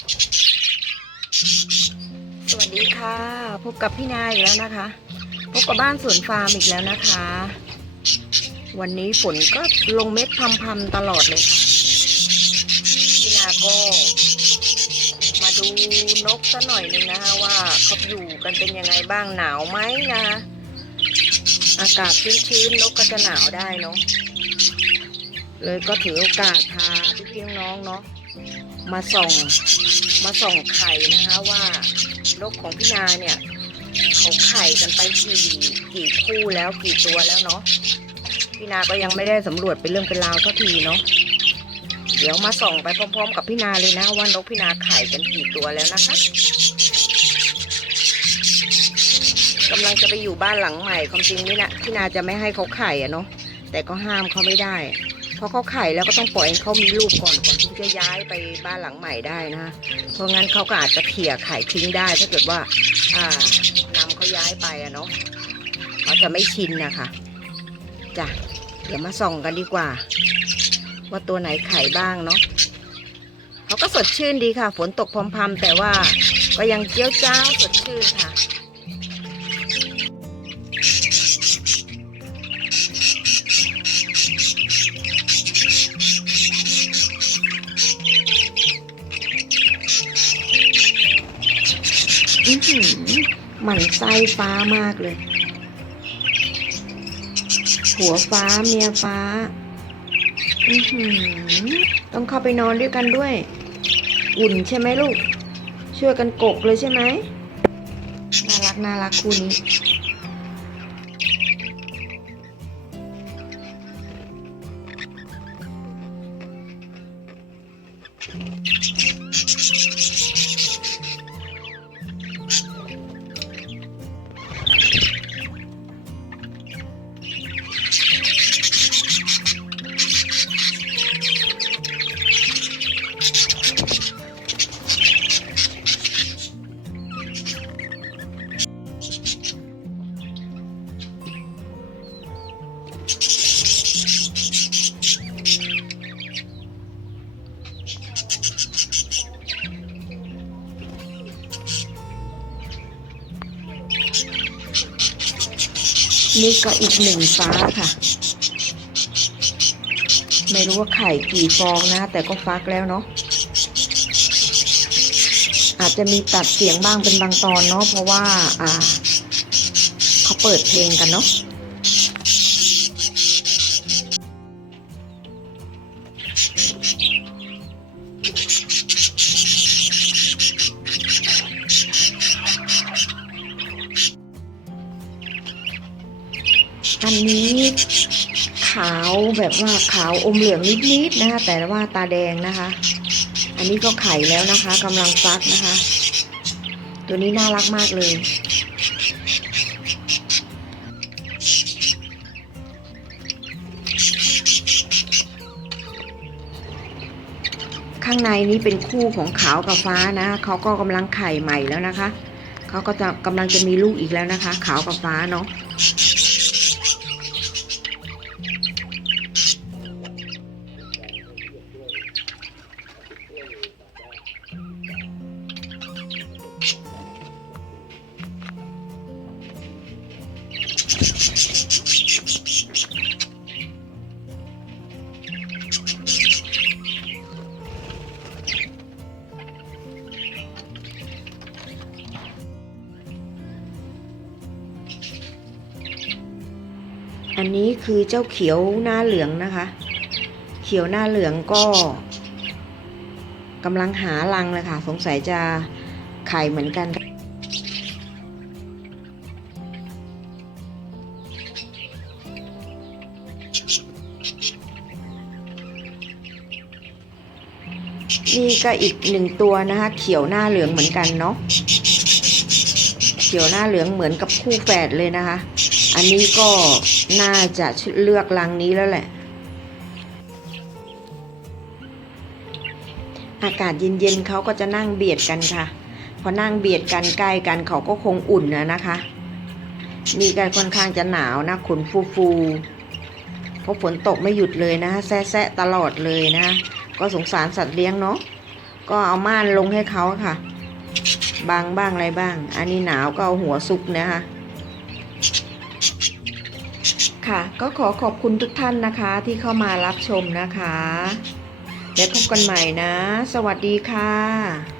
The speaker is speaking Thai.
สวัสดีค่ะ พบกับพี่นายอีกแล้วนะคะ พบกับบ้านสวนฟาร์มอีกแล้วนะคะ วันนี้ฝนก็ลงเม็ดพำๆตลอดเลย พี่นาก็ มาดูนกซะหน่อยหนึงนะคะว่าเขาอยู่กันเป็นยังไงบ้างหนาวไหมนะคะอากาศชื้นๆนกก็จะหนาวได้เนาะเลยก็ถือโอกาสพาพี่ๆน้องเนาะ มาส่องมาส่องไข่นะคะว่านกของพี่นาเนี่ยเขาไข่กันไปกี่กี่คู่แล้วกี่ตัวแล้วเนาะพี่นาก็ยังไม่ได้สำรวจเป็นเรื่องเป็นราวสักทีเนาะเดี๋ยวมาส่องไปพร้อมๆ กับพี่นาเลยนะว่านกพี่นาไข่กันกี่ตัวแล้วนะคะกำลังจะไปอยู่บ้านหลังใหม่ความจริงนี่นะพี่นาจะไม่ให้เขาไข่อะเนาะแต่ก็ห้ามเขาไม่ได้ พราะเขาไข่แล้วก็ต้องปล่อยให้เขามีลูกก่อนก่อนที่จะย้ายไปบ้านหลังใหม่ได้นะเพราะงั้นเขาก็อาจจะเขี่ยไข่ทิ้งได้ ถ้าเกิดว่า อ่านำเขาย้ายไปอะเนาะเขาจะไม่ชินนะคะจ้ะเดี๋ยวมาส่องกันดีกว่า ว่าตัวไหนไข่บ้างเนาะเขาก็สดชื่นดีค่ะ ฝนตกพรำๆแต่ว่าก็ยังเจียวจ้าสดชื่นค่ะ หือหมั่นไส้ฟ้ามากเลย หัวฟ้าเมียฟ้าอือหือต้องเข้าไปนอนด้วยกันด้วย อุ่นใช่ไหมลูก ช่วยกันกกเลยใช่ไหม น่ารักน่ารักคู่นี้ นี่ก็อีกหนึ่งฟ้าค่ะ ไม่รู้ว่าไข่กี่ฟองนะ แต่ก็ฟักแล้วเนาะอาจจะมีตัดเสียงบ้างเป็นบางตอนเนาะเพราะว่า อ่า เขาเปิดเพลงกันเนาะ อันนี้ ขาวแบบว่าขาวอมเหลืองนิดๆนะคะ แต่ว่าตาแดงนะคะ อันนี้ก็ไข่แล้วนะคะกำลังฟักนะคะ ตัวนี้น่ารักมากเลยข้างในนี้เป็นคู่ของขาวกับฟ้านะเขาก็กำลังไข่ใหม่แล้วนะคะ เขาก็จะกำลังจะมีลูกอีกแล้วนะคะ ขาวกับฟ้าเนาะ อันนี้คือเจ้าเขียวหน้าเหลืองนะคะ เขียวหน้าเหลืองก็กำลังหารังเลยค่ะ สงสัยจะไข่เหมือนกัน นี่ก็อีกหนึ่งตัวนะคะ เขียวหน้าเหลืองเหมือนกันเนาะเขียวหน้าเหลืองเหมือนกับคู่แฝดเลยนะคะ อันนี้ก็น่าจะเลือกรังนี้แล้วแหละ อากาศเย็นๆเขาก็จะนั่งเบียดกันค่ะพอนั่งเบียดกันใกล้กันเขาก็คงอุ่นนะนะคะนี่ก็ค่อนข้างจะหนาวนะขนฟูๆเพราะฝนตกไม่หยุดเลยนะแซะๆตลอดเลยนะ ก็สงสารสัตว์เลี้ยงเนาะก็เอาม่านลงให้เขาค่ะ บางบ้างอะไรบ้าง อันนี้หนาวก็เอาหัวซุกนะคะค่ะก็ขอขอบคุณทุกท่านนะคะที่เข้ามารับชมนะคะ แล้วพบกันใหม่นะ สวัสดีค่ะ